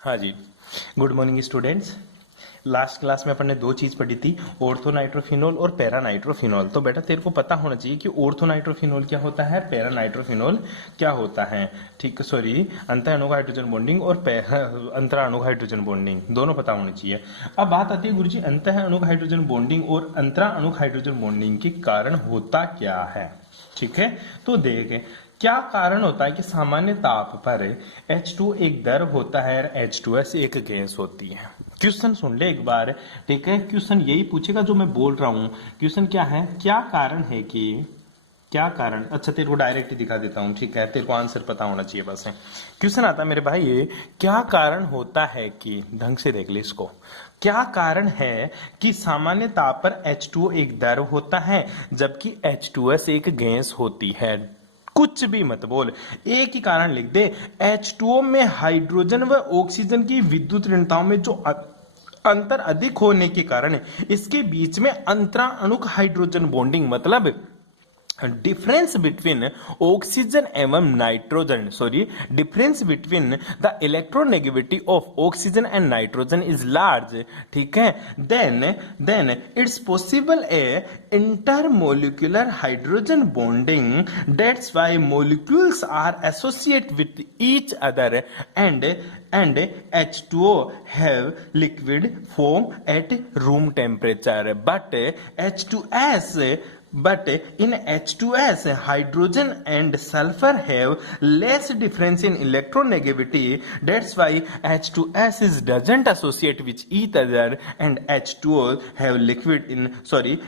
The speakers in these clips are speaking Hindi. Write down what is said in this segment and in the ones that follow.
हाँ जी, good morning students. Last class में अपन ने दो चीज पढ़ी थी, ऑर्थोनाइट्रोफिनॉल और पैरानाइट्रोफिनॉल। तो बेटा तेरे को पता होना चाहिए कि ऑर्थोनाइट्रोफिनॉल क्या होता है, पैरानाइट्रोफिनॉल क्या होता है। ठीक, सॉरी, अंतर अणु हाइड्रोजन बॉन्डिंग और अंतर अणु हाइड्रोजन बॉन्डिंग दोनों पता होनी चाहिए। अब बात आती है गुरुजी, अंतर अणु हाइड्रोजन बॉन्डिंग और अंतरा अणु हाइड्रोजन बॉन्डिंग के कारण होता क्या है। ठीक है, तो देखें क्या कारण होता है कि सामान्य ताप पर H2 एक द्रव होता है और H2S एक गैस होती है। क्वेश्चन सुन ले एक बार। ठीक है, क्वेश्चन यही पूछेगा जो मैं बोल रहा हूं। क्वेश्चन क्या है, क्या कारण है कि, क्या कारण, अच्छा तेरे को डायरेक्ट ही दिखा देता हूं। ठीक है, तेरे को आंसर पता होना चाहिए बस। क्वेश्चन आता है मेरे भाई, ये क्या कारण होता है कि, ढंग से देख ले इसको, क्या कारण है कि सामान्य ताप पर H2O एक द्रव होता है जबकि H2S एक गैस होती है। कुछ भी मत बोल, एक ही कारण लिख दे। H2O में हाइड्रोजन व ऑक्सीजन की विद्युत ऋणताओं में जो अंतर अधिक होने के कारण इसके बीच में अंतरा अणुक हाइड्रोजन बॉन्डिंग, मतलब डिफरेंस बिटवीन ऑक्सीजन एवं nitrogen, sorry, difference between the electronegativity of oxygen and nitrogen is large. ठीक है, then it's possible a intermolecular hydrogen bonding, that's why molecules are associate with each other and H2O have liquid form at room temperature, but in H2S hydrogen and sulfur have less difference in electronegativity. That's why H2S doesn't associate with each other and H2O have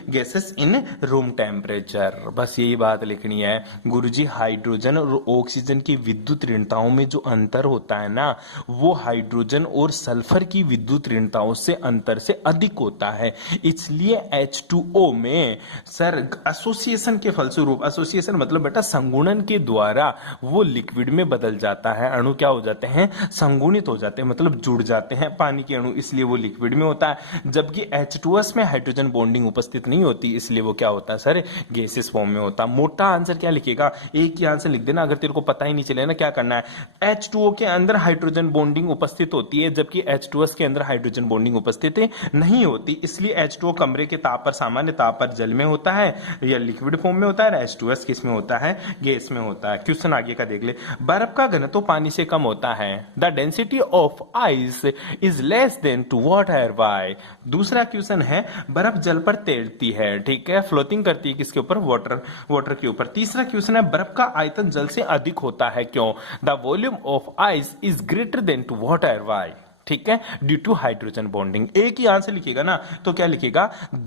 gases in room temperature. बस यही बात लिखनी है गुरुजी। हाइड्रोजन और ऑक्सीजन की विद्युत ऋणताओं में जो अंतर होता है ना, वो हाइड्रोजन और सल्फर की विद्युत ऋणताओं से अंतर से अधिक होता है। इसलिए H2O में सर एसोसिएशन के फलस्वरूप, एसोसिएशन मतलब बेटा संगुणन के द्वारा वो लिक्विड में बदल जाता है। अणु क्या हो जाते हैं, संगुणित हो जाते हैं, मतलब जुड़ जाते हैं पानी के अणु, इसलिए वो लिक्विड में होता है। जबकि H2S में हाइड्रोजन बॉन्डिंग उपस्थित नहीं होती, इसलिए वो क्या होता है सर, गैसेस फॉर्म में होता है। मोटा आंसर क्या लिखेगा, एक ही आंसर लिख देना। अगर तेरे को पता ही नहीं चले ना क्या करना है, H2O के अंदर हाइड्रोजन बॉन्डिंग उपस्थित होती है जबकि H2S के अंदर हाइड्रोजन बॉन्डिंग उपस्थित नहीं होती, इसलिए H2O कमरे के ताप पर, सामान्य ताप पर जल में होता है या लिक्विड फॉर्म में होता है, H2S किस में होता है, गैस में होता है। क्वेश्चन आगे का देख ले, बर्फ का घनत्व पानी से कम होता है, the density of ice is less than to water, why. दूसरा क्वेश्चन है, बर्फ जल पर तैरती है, ठीक है, फ्लोटिंग करती है किसके ऊपर, वाटर के ऊपर। तीसरा क्वेश्चन है, बर्फ का आयतन जल से अधिक होता है, क्यों, the volume of ice is greater than to water, why. ठीक है, ड्यू टू हाइड्रोजन बॉन्डिंग। एक ही आंसर लिखेगा ना, तो क्या लिखेगा,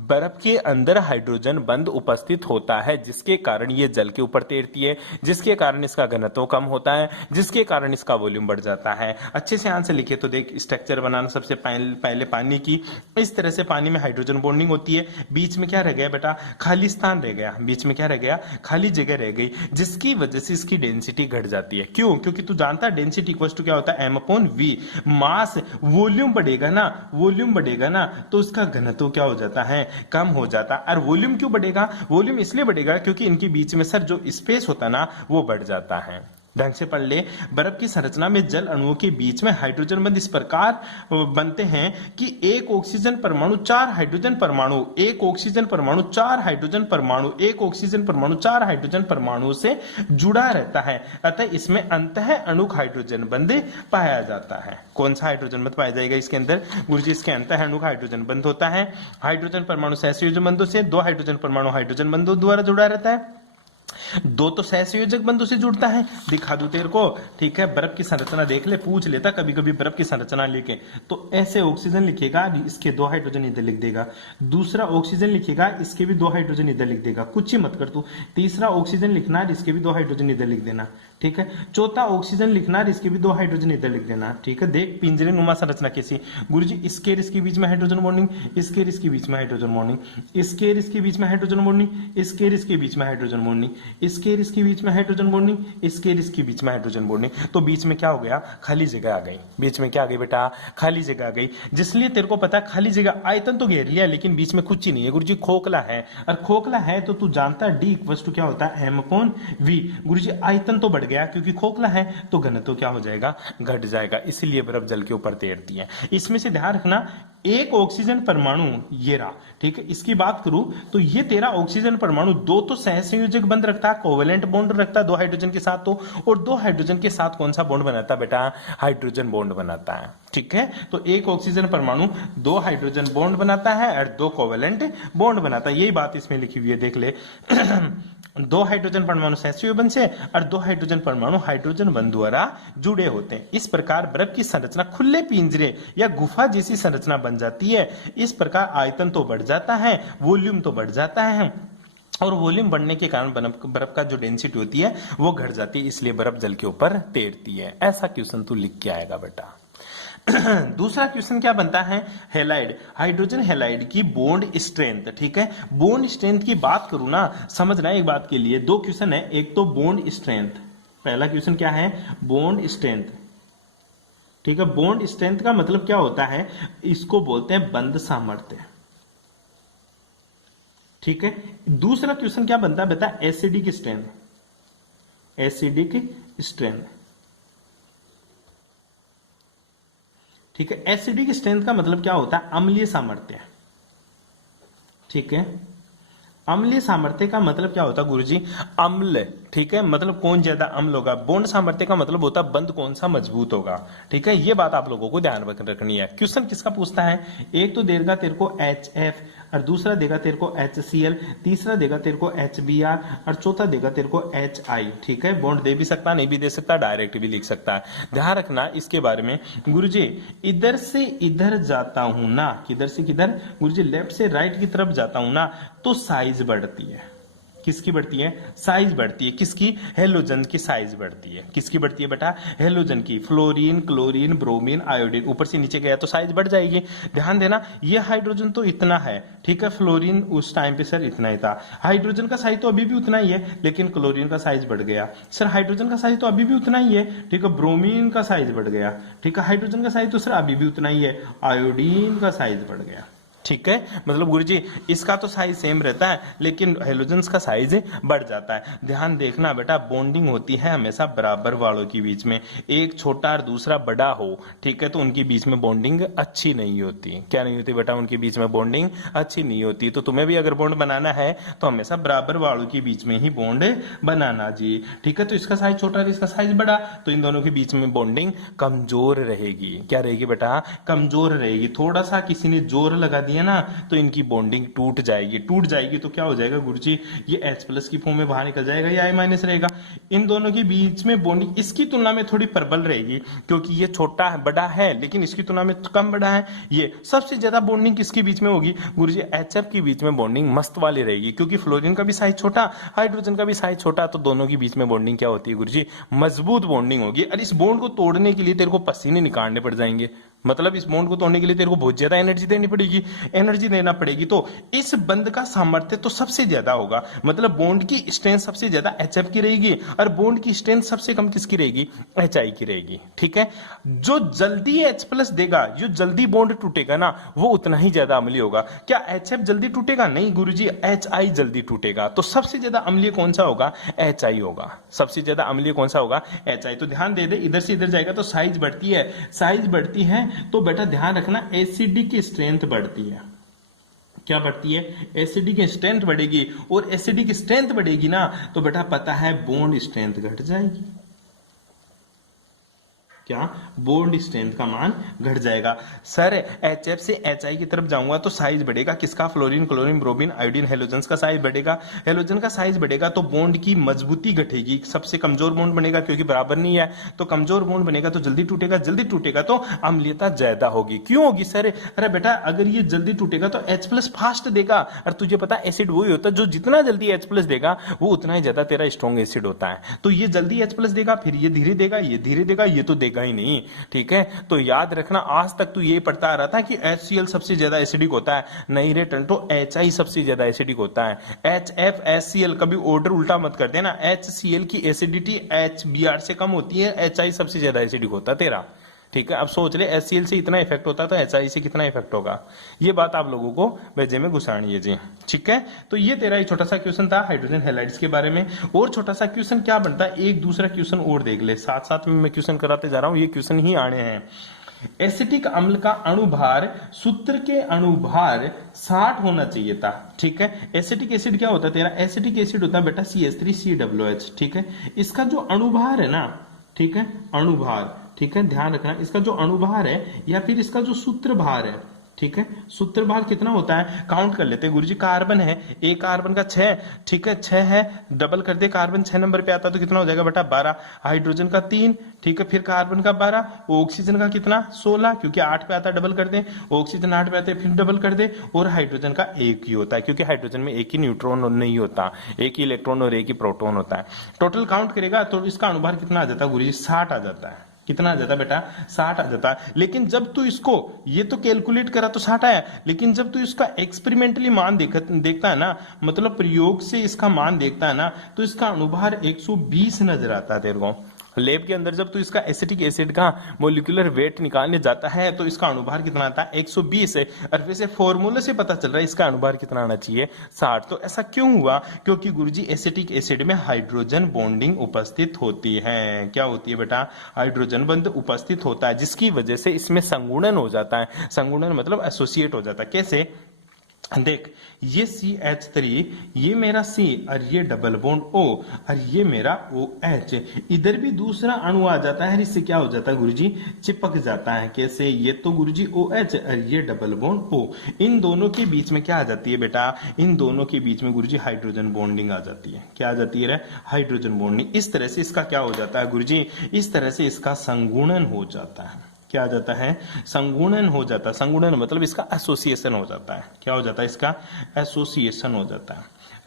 बर्फ के अंदर हाइड्रोजन बंध उपस्थित होता है जिसके कारण ये जल के ऊपर तैरती है, जिसके कारण इसका घनत्व कम होता है, जिसके कारण इसका वॉल्यूम बढ़ जाता है। अच्छे से आंसर लिखे तो देख, स्ट्रक्चर बनाना सबसे पहले पानी की, इस तरह से पानी में हाइड्रोजन बॉन्डिंग होती है, बीच में क्या रह गया बेटा, खाली स्थान रह गया, बीच में क्या रह गया, खाली जगह रह गई, जिसकी वजह से इसकी डेंसिटी घट जाती है। क्यों, क्योंकि तू जानता है डेंसिटी इक्वल टू क्या होता है, m/v। मास, वॉल्यूम बढ़ेगा ना, वॉल्यूम बढ़ेगा ना तो उसका घनत्व क्या हो जाता है, कम हो जाता है। और वॉल्यूम क्यों बढ़ेगा, वॉल्यूम इसलिए बढ़ेगा क्योंकि इनके बीच में सर जो स्पेस होता है ना, वो बढ़ जाता है। ढंग से पढ़ ले, बर्फ की संरचना में जल अणुओं के बीच में हाइड्रोजन बंध इस प्रकार बनते हैं कि एक ऑक्सीजन परमाणु 4 हाइड्रोजन परमाणु, एक ऑक्सीजन परमाणु 4 हाइड्रोजन परमाणु, एक ऑक्सीजन परमाणु 4 हाइड्रोजन परमाणु से जुड़ा रहता है। अतः इसमें अंतः अणुक हाइड्रोजन बंध पाया जाता है। कौन सा हाइड्रोजन बंध पाया जाएगा इसके अंदर, गुरुजी, इसके अंतः अणुक हाइड्रोजन बंध होता है। हाइड्रोजन परमाणु सहसंयोजक बंधों से, 2 हाइड्रोजन परमाणु हाइड्रोजन बंधों द्वारा जुड़ा रहता है, 2 तो सहसंयोजक बंधों से जुड़ता है। दिखा दूं तेरे को, ठीक है, बर्फ की संरचना देख ले, पूछ लेता कभी कभी बर्फ की संरचना लेके, तो ऐसे ऑक्सीजन लिखेगा, इसके 2 हाइड्रोजन इधर लिख देगा, दूसरा ऑक्सीजन लिखेगा, इसके भी 2 हाइड्रोजन इधर लिख देगा, कुछ ही मत कर तू, तीसरा ऑक्सीजन लिखना, इसके भी 2 हाइड्रोजन इधर लिख देना, ठीक है, चौथा ऑक्सीजन लिखना, इसके भी 2 हाइड्रोजन इधर लिख देना, ठीक है। देख पिंजरे नुमा संरचना कैसी, गुरुजी, इसके इसके बीच में हाइड्रोजन बॉन्डिंग, इसके इसके बीच में हाइड्रोजन बॉन्डिंग, इसके इसके बीच में हाइड्रोजन बॉन्डिंग, इसके इसके बीच में हाइड्रोजन बॉन्डिंग, इसके और इसके बीच में हाइड्रोजन बॉन्डिंग, इसके और इसके बीच में हाइड्रोजन बॉन्डिंग, तो बीच में क्या हो गया, खाली जगह आ गई। बीच में क्या आ गई बेटा, खाली जगह आ गई। जिसलिए तेरे को पता है खाली जगह, आयतन तो घेर लिया लेकिन बीच में कुछ ही नहीं है गुरुजी, खोखला है। और खोखला है तो तू जानता है डी इक्वल टू क्या होता है, एम अपॉन वी। गुरुजी आयतन तो बढ़ गया क्योंकि खोखला है, तो घनत्व क्या हो जाएगा, घट जाएगा, इसीलिए बर्फ जल के ऊपर तैरती है। इसमें से ध्यान रखना, एक ऑक्सीजन परमाणु ये रहा, ठीक है, इसकी बात करूं तो ये तेरा ऑक्सीजन परमाणु दो तो सहसंयोजक बंध रखता है, कोवेलेंट बॉन्ड रखता है दो हाइड्रोजन के साथ, तो और दो हाइड्रोजन के साथ कौन सा बॉन्ड बनाता है बेटा, हाइड्रोजन बॉन्ड बनाता है। ठीक है, तो एक ऑक्सीजन परमाणु दो हाइड्रोजन बॉन्ड बनाता है और दो कोवेलेंट बॉन्ड बनाता है, यही बात इसमें लिखी हुई है, देख ले। दो हाइड्रोजन परमाणु सहसंयोजक बंध से और दो हाइड्रोजन परमाणु हाइड्रोजन बंध द्वारा जुड़े होते हैं। इस प्रकार बर्फ की संरचना खुले पिंजरे या गुफा जैसी संरचना बन जाती है। इस प्रकार आयतन तो बढ़ जाता है, वॉल्यूम तो बढ़ जाता है, और वॉल्यूम बढ़ने के कारण बर्फ का जो डेंसिटी होती है वो घट जाती है, इसलिए बर्फ जल के ऊपर तैरती है। ऐसा क्वेश्चन तू लिख के आएगा बेटा। दूसरा क्वेश्चन क्या बनता है, हेलाइड, हाइड्रोजन हेलाइड की बॉन्ड स्ट्रेंथ। ठीक है, बॉन्ड स्ट्रेंथ की बात करूं ना, समझना एक बात के लिए, दो क्वेश्चन है, एक तो बॉन्ड स्ट्रेंथ, पहला क्वेश्चन क्या है, बॉन्ड स्ट्रेंथ। ठीक है, बॉन्ड स्ट्रेंथ का मतलब क्या होता है, इसको बोलते हैं बंध सामर्थ्य। ठीक है, दूसरा क्वेश्चन क्या बनता है बता, एसिडिक स्ट्रेंथ, एसिडिक स्ट्रेंथ। ठीक है, एसिडिक स्ट्रेंथ का मतलब क्या होता है, अम्लीय सामर्थ्य। ठीक है, अम्लीय सामर्थ्य का मतलब क्या होता है गुरुजी, अम्ल। ठीक है, मतलब कौन ज्यादा अम्ल होगा। बॉन्ड सामर्थ्य का मतलब होता है बंध कौन सा मजबूत होगा। ठीक है, ये बात आप लोगों को ध्यान रखनी है। क्वेश्चन किसका पूछता है, एक तो देगा तेरे को HF और दूसरा देगा तेरे को HCl, तीसरा देगा तेरे को HBr और चौथा देगा तेरे को HI। ठीक है, बॉन्ड दे भी सकता, नहीं भी दे सकता, डायरेक्ट भी लिख सकता है। ध्यान रखना इसके बारे में। गुरुजी इधर से इधर जाता हूं ना, किधर से किधर गुरुजी, लेफ्ट से राइट की तरफ जाता हूं ना, तो साइज बढ़ती है। किसकी बढ़ती है, साइज बढ़ती है, किसकी, हेलोजन की साइज बढ़ती है। किसकी बढ़ती है बेटा, हेलोजन की। फ्लोरीन, क्लोरीन, ब्रोमीन, आयोडीन, ऊपर से नीचे गया तो साइज बढ़ जाएगी। ध्यान देना, ये हाइड्रोजन तो इतना है, ठीक है, फ्लोरीन उस टाइम पे सर इतना ही था, हाइड्रोजन का साइज तो अभी भी उतना ही है, लेकिन क्लोरीन का साइज बढ़ गया। सर हाइड्रोजन का साइज तो अभी भी उतना ही है, ठीक है, ब्रोमीन का साइज बढ़ गया। ठीक है, हाइड्रोजन का साइज तो सर अभी भी उतना ही है, आयोडीन का साइज बढ़ गया। ठीक है, मतलब गुरुजी इसका तो साइज सेम रहता है लेकिन हेलोजेंस का साइज बढ़ जाता है। ध्यान देखना बेटा, बॉन्डिंग होती है हमेशा बराबर वालों के बीच में, एक छोटा और दूसरा बड़ा हो, ठीक है, तो उनके बीच में बॉन्डिंग अच्छी नहीं होती। क्या नहीं होती बेटा, उनके बीच में बॉन्डिंग अच्छी नहीं होती। तो तुम्हें भी अगर बॉन्ड बनाना है तो हमेशा बराबर वालों के बीच में ही बॉन्ड बनाना जी। ठीक है, तो इसका साइज छोटा और इसका साइज बड़ा, तो इन दोनों के बीच में बॉन्डिंग कमजोर रहेगी। क्या रहेगी बेटा, कमजोर रहेगी। थोड़ा सा किसी ने जोर लगा दिया ना तो इनकी बॉन्डिंग टूट जाएगी। टूट जाएगी तो क्या हो जाएगा गुरुजी, ये H+ की फॉर्म में बाहर निकल जाएगा, या I- रहेगा। इन दोनों के बीच में बॉन्डिंग इसकी तुलना में थोड़ी प्रबल रहेगी, क्योंकि ये छोटा है, बड़ा है, लेकिन इसकी तुलना में कम बड़ा है। ये सबसे ज्यादा बॉन्डिंग किसके बीच में होगी गुरुजी, HF के बीच में बॉन्डिंग मस्त वाली रहेगी, क्योंकि फ्लोरीन का भी साइज छोटा, हाइड्रोजन का भी साइज छोटा, तो दोनों के बीच में बॉन्डिंग क्या होती है गुरुजी, मजबूत बॉन्डिंग होगी। और इस बॉन्ड को तोड़ने के लिए तेरे को पसीने निकालने पड़ जाएंगे, मतलब इस बॉन्ड को तोड़ने के लिए तेरे को बहुत ज्यादा एनर्जी देनी पड़ेगी, एनर्जी देना पड़ेगी। तो इस बंध का सामर्थ्य तो सबसे ज्यादा होगा, मतलब बॉन्ड की स्ट्रेंथ सबसे ज्यादा HF की रहेगी और बॉन्ड की स्ट्रेंथ सबसे कम किसकी रहेगी, HI की रहेगी। ठीक है, जो जल्दी H+ देगा, जो जल्दी बॉन्ड टूटेगा ना, वो उतना ही ज्यादा अम्लीय होगा। क्या HF जल्दी टूटेगा, नहीं गुरुजी, HI जल्दी टूटेगा। तो सबसे ज्यादा अम्लीय कौन सा होगा, HI होगा। सबसे ज्यादा अम्लीय कौन सा होगा, HI। तो ध्यान दे दे, इधर से इधर जाएगा तो साइज बढ़ती है, साइज बढ़ती है तो बेटा ध्यान रखना एसिडिक की स्ट्रेंथ बढ़ती है। क्या बढ़ती है, एसिडिक की स्ट्रेंथ बढ़ेगी, और एसिडिक की स्ट्रेंथ बढ़ेगी ना तो बेटा पता है बॉन्ड स्ट्रेंथ घट जाएगी। क्या, बॉन्ड स्ट्रेंथ का मान घट जाएगा। सर HF से HI की तरफ जाऊंगा तो साइज बढ़ेगा, किसका, fluorine, chlorine, bromine, iodine, halogens का साइज बढ़ेगा। हेलोजन का साइज बढ़ेगा तो बॉन्ड की मजबूती घटेगी, सबसे कमजोर बॉन्ड बनेगा, क्योंकि बराबर नहीं है, तो कमजोर बॉन्ड बनेगा तो जल्दी टूटेगा, जल्दी टूटेगा तो अम्लीयता ज्यादा होगी। क्यों होगी सर, अरे बेटा अगर ये जल्दी टूटेगा तो H+ फास्ट देगा, और तुझे पता एसिड वही होता है जो जितना जल्दी H+ देगा वो उतना ही ज्यादा तेरा स्ट्रॉन्ग एसिड होता है। तो ये जल्दी H+ देगा, फिर ये धीरे देगा, ये धीरे देगा, ये तो देगा पिएगा ही नहीं, ठीक है। तो याद रखना, आज तक तू ये पढ़ता आ रहा था कि HCl सबसे ज्यादा एसिडिक होता है, नहीं रे टंटो, HI सबसे ज्यादा एसिडिक होता है। HFSCl, कभी ऑर्डर उल्टा मत कर देना, HCl की एसिडिटी HBr से कम होती है, HI सबसे ज्यादा एसिडिक होता है तेरा, ठीक है। अब सोच ले, HCl से इतना इफेक्ट होता है तो HI से कितना इफेक्ट होगा, ये बात आप लोगों को भेजे में घुसानी है जी, ठीक है। तो ये तेरा एक छोटा सा क्वेश्चन था हाइड्रोजन हैलाइड्स के बारे में। और छोटा सा क्वेश्चन क्या बनता है, एक दूसरा क्वेश्चन और देख ले, साथ साथ में मैं क्वेश्चन कराते जा रहा हूं, ये क्वेश्चन ही आने हैं। एसिटिक अम्ल का अणुभार सूत्र के अणुभार 60 होना चाहिए था, ठीक है। एसिटिक एसिड क्या होता है तेरा, एसिटिक एसिड होता है बेटा CH3COOH, ठीक है। इसका जो अणुभार है ना, ठीक है, अणुभार, ठीक है, ध्यान रखना, इसका जो अणुभार है या फिर इसका जो सूत्र भार है, ठीक है, सूत्र भार कितना होता है, काउंट कर लेते हैं गुरुजी। कार्बन है, एक कार्बन का 6, ठीक है, 6 है, डबल कर दे, कार्बन 6 नंबर पे आता है तो कितना हो जाएगा बेटा 12, हाइड्रोजन का 3, ठीक है, फिर कार्बन का 12, ऑक्सीजन का कितना 16, क्योंकि 8 पे आता है, डबल कर दे, ऑक्सीजन 8 पे आता है, फिर डबल कर दे, और हाइड्रोजन का 1 ही होता है, क्योंकि हाइड्रोजन में एक ही न्यूट्रॉन नहीं होता, एक ही इलेक्ट्रॉन और एक ही प्रोटॉन होता है। टोटल काउंट करेगा तो इसका अणुभार कितना आ जाता है गुरुजी, 60 आ जाता है। कितना आ जाता है बेटा, 60 आ जाता है। लेकिन जब तू इसको, ये तो कैलकुलेट करा तो 60 आया, लेकिन जब तू इसका एक्सपेरिमेंटली मान देखता है ना, मतलब प्रयोग से इसका मान देखता है ना, तो इसका अणुभार 120 नजर आता है तेरे को। लैब के अंदर जब तू इसका एसिटिक एसिड का मोलिकुलर वेट निकालने जाता है तो इसका अणुभार कितना आता है, 120 है। और वैसे फॉर्मूले से पता चल रहा है इसका अणुभार कितना आना चाहिए, 60। तो ऐसा क्यों हुआ, क्योंकि गुरुजी एसिटिक एसिड में हाइड्रोजन बॉन्डिंग उपस्थित होती है। क्या होती है बेटा, हाइड्रोजन बंध उपस्थित होता है, जिसकी वजह से इसमें संगुणन हो जाता है। संगुणन मतलब एसोसिएट हो जाता है। कैसे, देख, ये CH3, ये मेरा C, और ये डबल बॉन्ड O, और ये मेरा OH, इधर भी दूसरा अणु आ जाता है, इससे क्या हो जाता है गुरुजी, चिपक जाता है। कैसे, ये तो गुरुजी OH और ये डबल बॉन्ड O, इन दोनों के बीच में क्या आ जाती है बेटा, इन दोनों के बीच में गुरुजी हाइड्रोजन बॉन्डिंग आ जाती है। क्या आ जाती है, हाइड्रोजन बॉन्डिंग। इस तरह से इसका क्या हो जाता है गुरुजी, इस तरह से इसका संगुणन हो जाता है। क्या आ जाता है, संगुणन हो जाता है। संगुणन मतलब इसका एसोसिएशन हो जाता है। क्या हो जाता है, इसका एसोसिएशन हो जाता है।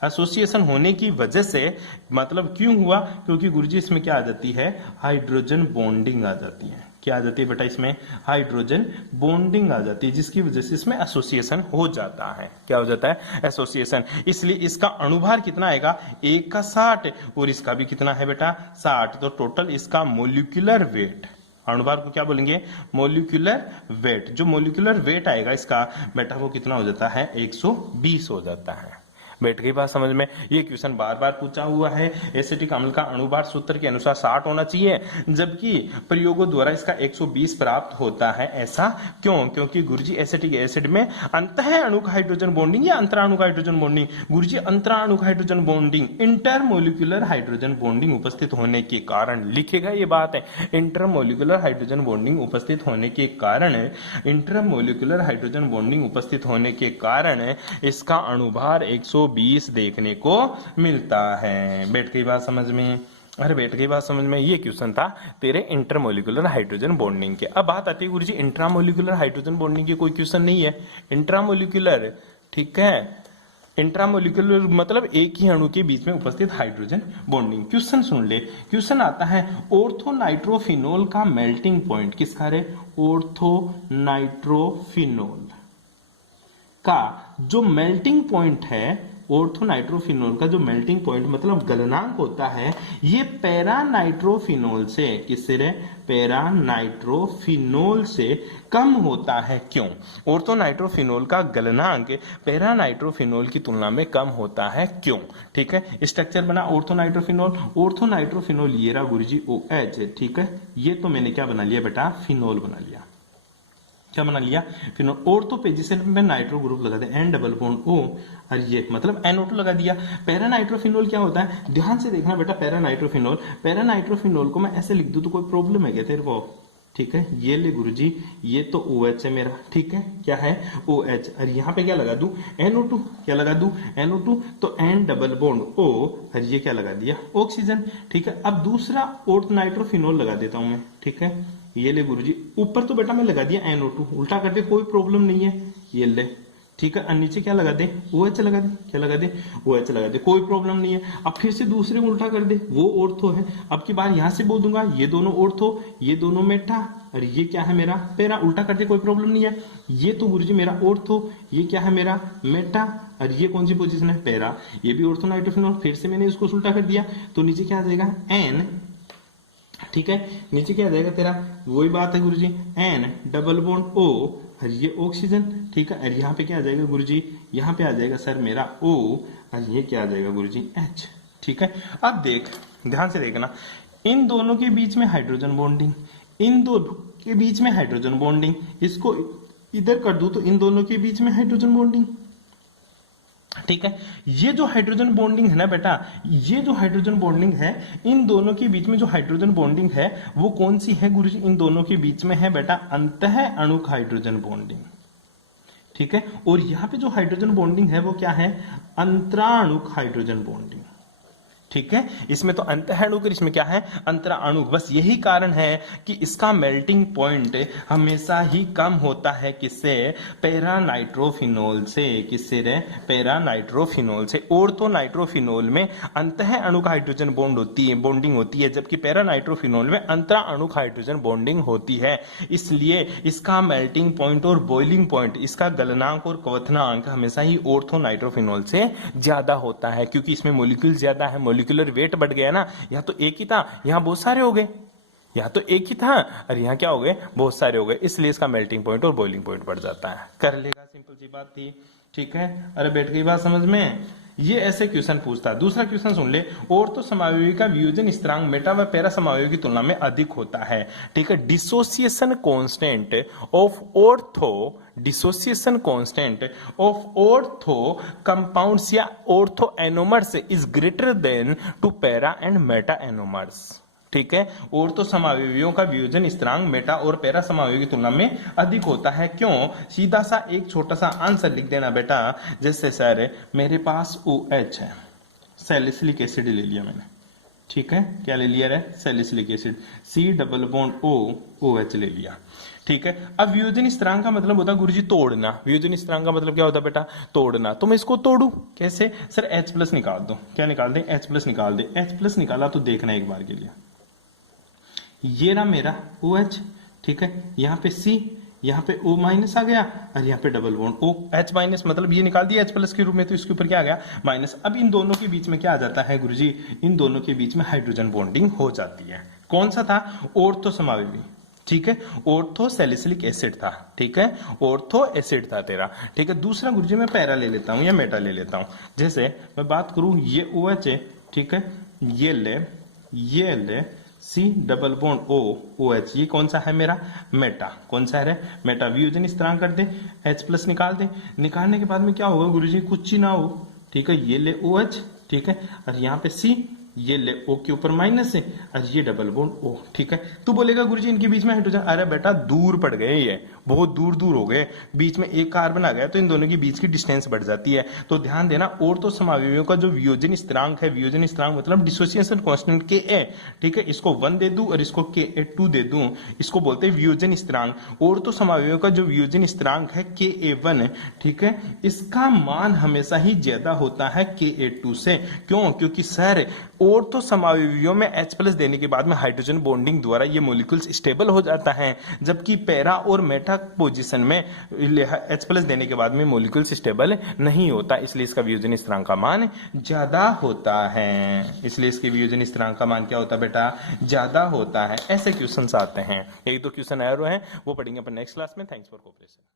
एसोसिएशन होने की वजह से, मतलब क्यों हुआ, क्योंकि गुरुजी इसमें क्या आ जाती है, हाइड्रोजन बॉन्डिंग आ जाती है। क्या आ जाती है बेटा, इसमें हाइड्रोजन बॉन्डिंग आ जाती है, जिसकी वजह से इसमें एसोसिएशन हो जाता है। क्या हो जाता है, एसोसिएशन। इसलिए इसका अणुभार कितना आएगा, 1 का 60, और इसका भी कितना है बेटा 60। तो टोटल इसका मोलिकुलर वेट, अणुभार को क्या बोलेंगे, मोलिकुलर वेट। जो मोलिकुलर वेट आएगा इसका बेटा, वो कितना हो जाता है, 120 हो जाता है। बैठ गई बात समझ में। ये क्वेश्चन बार बार पूछा हुआ है। एसिटिक अम्ल का अणुभार सूत्र के अनुसार 60 होना चाहिए, जबकि प्रयोगों द्वारा इसका 120 प्राप्त होता है। ऐसा क्यों, क्योंकि गुरुजी एसिटिक एसिड में अंतः अणुक हाइड्रोजन बॉन्डिंग या अंतराणुक हाइड्रोजन बॉन्डिंग, गुरुजी अंतराणुक hydrogen bonding, intermolecular hydrogen bonding उपस्थित होने के कारण, लिखेगा ये बात है, इंटरमोलिकुलर हाइड्रोजन बॉन्डिंग उपस्थित होने के कारण, इंटरमोलिकुलर हाइड्रोजन बॉन्डिंग उपस्थित होने के कारण इसका अणुभार 120 देखने को मिलता है। बैठ गई बात समझ में, अरे बैठ गई बात समझ में। ये क्वेश्चन था तेरे इंटरमोलिकुलर हाइड्रोजन बॉन्डिंग के। अब बात आती है गुरुजी इंट्रामोलिकुलर हाइड्रोजन बॉन्डिंग की, कोई क्वेश्चन नहीं है। इंट्रामोलिकुलर, ठीक है, इंट्रामोलिकुलर मतलब एक ही अणु के बीच में उपस्थित हाइड्रोजन बॉन्डिंग। क्वेश्चन सुन ले, क्वेश्चन आता है ऑर्थोनाइट्रोफिनोल का मेल्टिंग पॉइंट किसका है, ऑर्थोनाइट्रोफिनोल का जो मेल्टिंग पॉइंट है, ऑर्थोनाइट्रोफिनोल का जो मेल्टिंग पॉइंट मतलब गलनांक होता है, ये पैरानाइट्रोफिनोल से, किससे रे, पैरानाइट्रोफिनोल से कम होता है। क्यों, ऑर्थोनाइट्रोफिनोल का गलनांक पैरानाइट्रोफिनोल की तुलना में कम होता है, क्यों, ठीक है। स्ट्रक्चर बना ऑर्थोनाइट्रोफिनोल, ऑर्थोनाइट्रोफिनोल ये रहा गुरुजी OH, ठीक है। ये तो मैंने क्या बना लिया बेटा, फिनोल बना लिया। क्या बना लिया, फिनोल। ऑर्थो पे जिसे में नाइट्रो ग्रुप लगा दे, N डबल बॉन्ड O, और ये मतलब NO2 लगा दिया। पैरानाइट्रोफिनोल क्या होता है, ध्यान से देखना बेटा, पैरानाइट्रोफिनोल, पैरानाइट्रोफिनोल को मैं ऐसे लिख दूं तो कोई प्रॉब्लम है क्या तेरे को, ठीक है। ये ले गुरुजी, ये तो OH है मेरा, ठीक है, क्या है OH, और यहाँ पे क्या लगा दूं, NO2, क्या लगा दूं, NO2, तो N डबल बॉन्ड O, और ये क्या लगा दिया, ऑक्सीजन, ठीक है। अब दूसरा ऑर्थोनाइट्रोफिनोल लगा देता हूं मैं, ठीक है। ये ले गुरुजी, ऊपर तो बेटा मैं लगा दिया NO2, उल्टा कर दे कोई प्रॉब्लम नहीं है, ये ले, ठीक है, और नीचे क्या लगा दे, OH लगा दे, क्या लगा दे, OH लगा दे, कोई प्रॉब्लम नहीं है। अब फिर से दूसरे को उल्टा कर दे, वो ऑर्थो है। अब की बार यहां से बोल दूंगा ये दोनों ऑर्थो, ये दोनों मेटा, और ये क्या है मेरा पैरा, उल्टा कर दे, कोई प्रॉब्लम नहीं है। ये तो गुरुजी मेरा ऑर्थो, ये क्या है मेरा मेटा, और ये कौन सी पोजीशन है, पैरा, ये भी ऑर्थो नाइट्रोफिनॉल। फिर से मैंने इसको उल्टा कर दिया, तो नीचे क्या आ जाएगा N, ठीक है, नीचे क्या आ जाएगा तेरा, वही बात है गुरुजी, N डबल बॉन्ड O, और ये ऑक्सीजन, ठीक है, और यहाँ पे क्या आ जाएगा गुरुजी, यहाँ पे आ जाएगा सर मेरा O, और ये क्या आ जाएगा गुरुजी H, ठीक है। अब देख, ध्यान से देखना, इन दोनों के बीच में हाइड्रोजन बॉन्डिंग, इन दोनों के बीच में हाइड्रोजन बॉन्डिंग, इसको इधर कर दूं तो इन दोनों के बीच में हाइड्रोजन बॉन्डिंग, ठीक है। ये जो हाइड्रोजन बॉन्डिंग है ना बेटा, ये जो हाइड्रोजन बॉन्डिंग है, इन दोनों के बीच में जो हाइड्रोजन बॉन्डिंग है वो कौन सी है गुरुजी, इन दोनों के बीच में है बेटा अंतः अणुक हाइड्रोजन बॉन्डिंग, ठीक है। और यहां पे जो हाइड्रोजन बॉन्डिंग है वो क्या है, अंतराणुक हाइड्रोजन बॉन्डिंग, ठीक है। इसमें तो अंतःअणुक, इसमें क्या है अंतराणुक। बस यही कारण है कि इसका मेल्टिंग पॉइंट हमेशा ही कम होता है, किससे, पैरा नाइट्रोफिनोल से, किससे रे, पैरा नाइट्रोफिनोल से। ऑर्थो नाइट्रोफिनोल में अंतःअणुक हाइड्रोजन बॉन्ड होती है, बॉन्डिंग होती है, जबकि पैरा नाइट्रोफिनोल में अंतराणुक हाइड्रोजन बॉन्डिंग होती है। इसलिए इसका मेल्टिंग पॉइंट और बॉइलिंग पॉइंट, इसका गलनांक और क्वथनांक हमेशा ही ऑर्थो नाइट्रोफिनोल से ज्यादा होता है, क्योंकि इसमें मोलिक्यूल ज्यादा है, मोलिकुलर वेट बढ़ गया ना, यहाँ तो एक ही था, यहाँ बहुत सारे हो गए, यहाँ तो एक ही था और यहाँ क्या हो गए, बहुत सारे हो गए, इसलिए इसका मेल्टिंग पॉइंट और बॉइलिंग पॉइंट बढ़ जाता है। कर लेगा, सिंपल सी बात थी, ठीक है। अरे बैठ गई बात समझ में। ये ऐसे क्वेश्चन पूछता है। दूसरा क्वेश्चन सुन ले, ऑर्थो समायोगी का वियोजन स्थिरांक मेटा व पैरा समायोगी की तुलना में अधिक होता है, ठीक है। Dissociation constant of ortho, dissociation constant of ortho compounds या ortho anomers is greater than to para and meta anomers, ठीक है। ऑर्थो समायोगियों का वियोजन स्थिरांक मेटा और पैरा समायोगी की तुलना में अधिक होता है, क्यों। सीधा सा एक छोटा सा आंसर लिख देना बेटा, जैसे सर मेरे पास OH है, सैलिसिलिक एसिड ले लिया मैंने, ठीक है, क्या ले लिया रे, salicylic acid, C double bond O, OH ले लिया, ठीक है। अब वियोजन स्थिरांक का मतलब होता है गुरुजी तोड़ना, वियोजन स्थिरांक का मतलब क्या होता है बेटा, तोड़ना। तो मैं इसको तोड़ू कैसे, सर H प्लस निकाल दो, क्या निकाल दे, H प्लस निकाल दे। H प्लस निकाला तो देखना एक बार के लिए, ये रहा मेरा OH, ठीक है, यहाँ पे C, यहाँ पे O माइनस आ गया, और यहाँ पे double bond O, H minus, मतलब ये निकाल दिया H प्लस के रूप में, तो इसके ऊपर क्या आ गया, माइनस। अब इन दोनों के बीच में क्या आ जाता है गुरुजी, इन दोनों के बीच में हाइड्रोजन बॉन्डिंग हो जाती है। कौन सा था, ऑर्थो समायोगी, ठीक है, ऑर्थो सैलिसिलिक एसिड था, ठीक है, ऑर्थो एसिड था तेरा, ठीक है। दूसरा गुरुजी मैं पैरा ले लेता हूं या मेटा ले लेता हूं। जैसे मैं बात करूं, ये OH है, ठीक है, ये ले C double bond O, OH, ये कौन सा है मेरा, मेटा, कौन सा है मेटा। वियोजन स्थिरांक कर दे, H प्लस निकाल दे, निकालने के बाद में क्या होगा गुरुजी, कुछ ही ना हो, ठीक है, ये ले OH, ठीक है, और यहाँ पे C, ये ले O के ऊपर माइनस है, और ये डबल बॉन्ड O, ठीक है। तू बोलेगा गुरुजी इनके बीच में हाइड्रोजन, अरे बेटा दूर पड़ गए, ये बहुत दूर दूर हो गए, बीच में एक कार्बन आ गया, तो इन दोनों के बीच की डिस्टेंस बढ़ जाती है। तो ध्यान देना, ऑर्थो समायोगियों का जो वियोजन स्थिरांक है, वियोजन स्थिरांक मतलब डिसोसिएशन कांस्टेंट Ka, ठीक है, इसको 1 दे दूं और इसको Ka2 दे दूं, इसको बोलते हैं वियोजन स्थिरांक। ऑर्थो समायोगियों का जो वियोजन स्थिरांक है Ka1, ठीक है, इसका मान हमेशा ही ज्यादा होता है Ka2 से, क्यों, क्योंकि सर ऑर्थो समायोगियों में H प्लस देने के बाद में हाइड्रोजन बॉन्डिंग द्वारा ये मॉलिक्यूल्स स्टेबल हो जाता है, जबकि पैरा और मेटा पोजीशन में H प्लस देने के बाद में मॉलिक्यूल्स स्टेबल नहीं होता, इसलिए इसका वियोजन स्थिरांक का मान ज्यादा होता है, इसलिए इसके वियोजन स्थिरांक का मान क्या होता है बेटा, ज्यादा होता है। ऐसे क्वेश्चंस आते हैं, एक दो क्वेश्चन एरो हैं, वो पढ़ेंगे अपन नेक्स्ट क्लास में। Thanks for cooperation.